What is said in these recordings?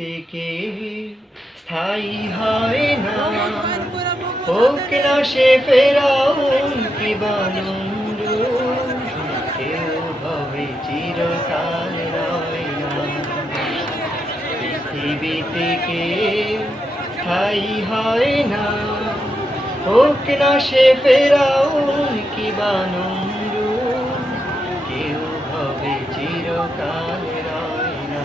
থেকে স্থায়ী হয় না। হোক না সে ফেরাউন কি বানন্দ কেউ হবে চিরকাল রয় না। পৃথিবী থেকে স্থায়ী হয় না। হোক না সে ফেরাউন কি বানন্দ কেউ হবে চিরকাল রয় না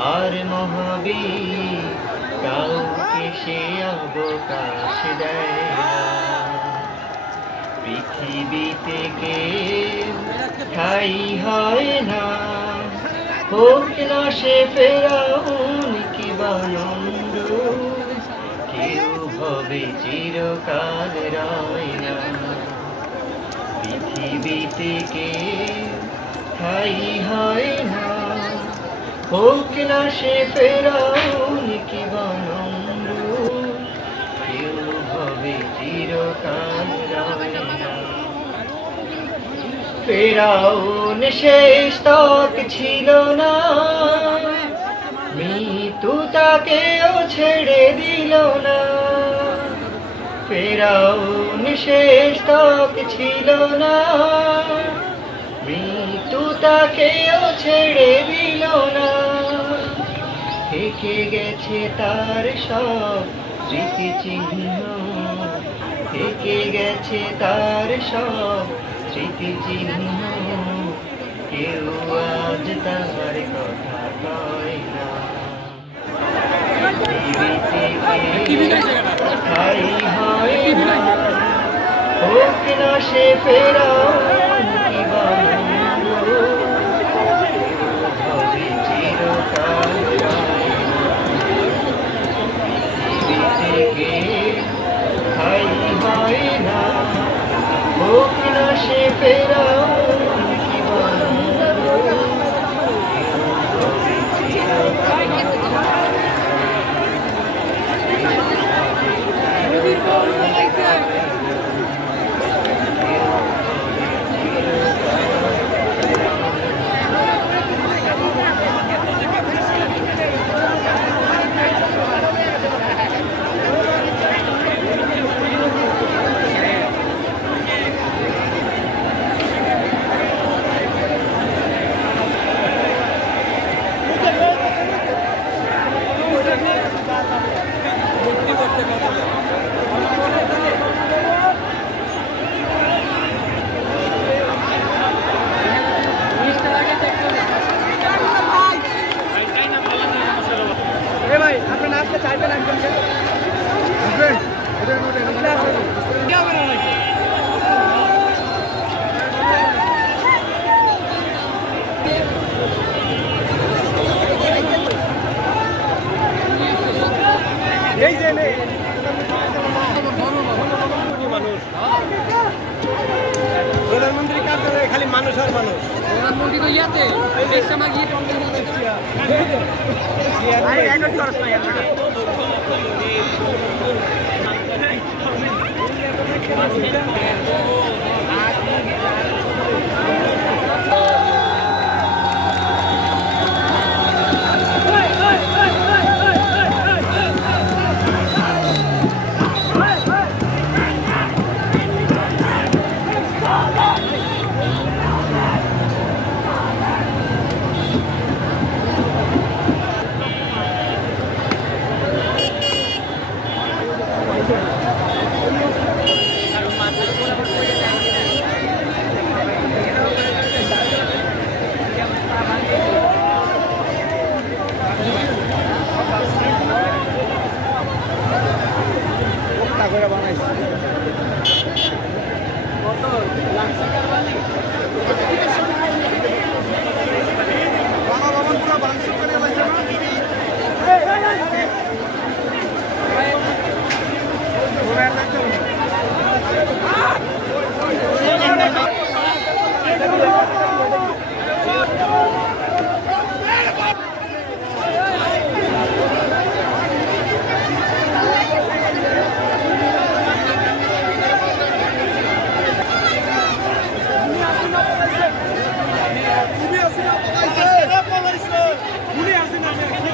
আর মহাবীর, কাউকে সে অবকাশ দেয় না। পৃথিবী থেকে ঠাই হয় না। হোক না সে ফেরাউন কি বানন্দ কেউ হবে চিরকাল রয় না। পৃথিবী থেকে ঠাই হয় না। হোক না সে ফেরাউন কি কেউ হবে চিরকাল ফেরাউন শেষ তক ছিল না। মৃত্যু তাকেও ছেড়ে দিল না। ফেরাউন শেষ তক ছিল না। মৃত্যু তাকেও ছেড়ে থেকে গেছে তার সব স্মৃতিচিহ্ন। থেকে গেছে তার সব স্মৃতিচিহ্ন। কেউ আজ তার কথা কয় না। স্থায়ী হয় না। হোক না সে ফেরাও কি বানন্দ হবে চিরকাল রয় না। পৃথিবী থেকে স্থায়ী হয় না হোক না সে ফেরাও কি বানন্দ হবে চিরকাল এ ভাই আপনার নামটা চাইবেন একজনকে আসবেন আপনি আসবেন কি হবে না নাকি এই যে নেই প্রধানমন্ত্রী কার্যালয়ে খালি মানুষ আর মানুষ। প্রধানমন্ত্রী তো ইয়াতে। গিয়ে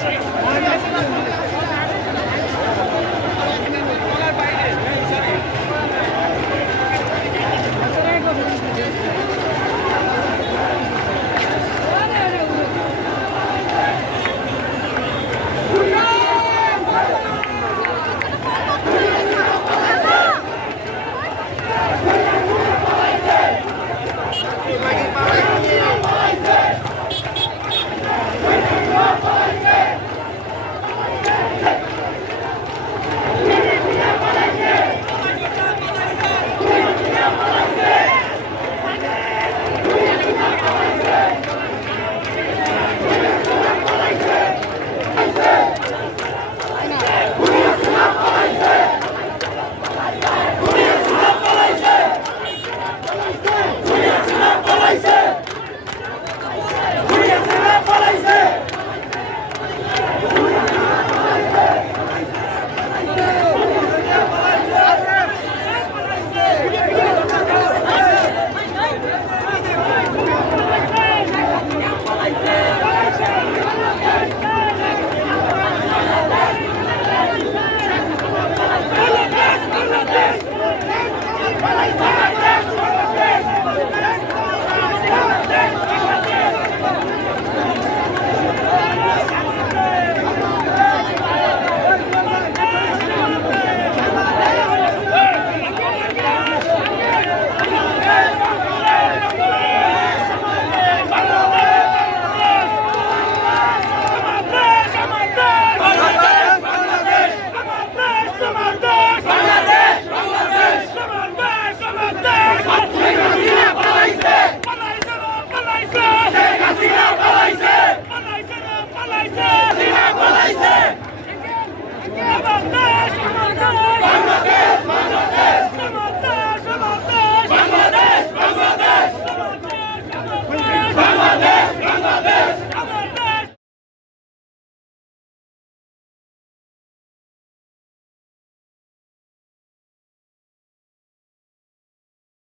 Thank you.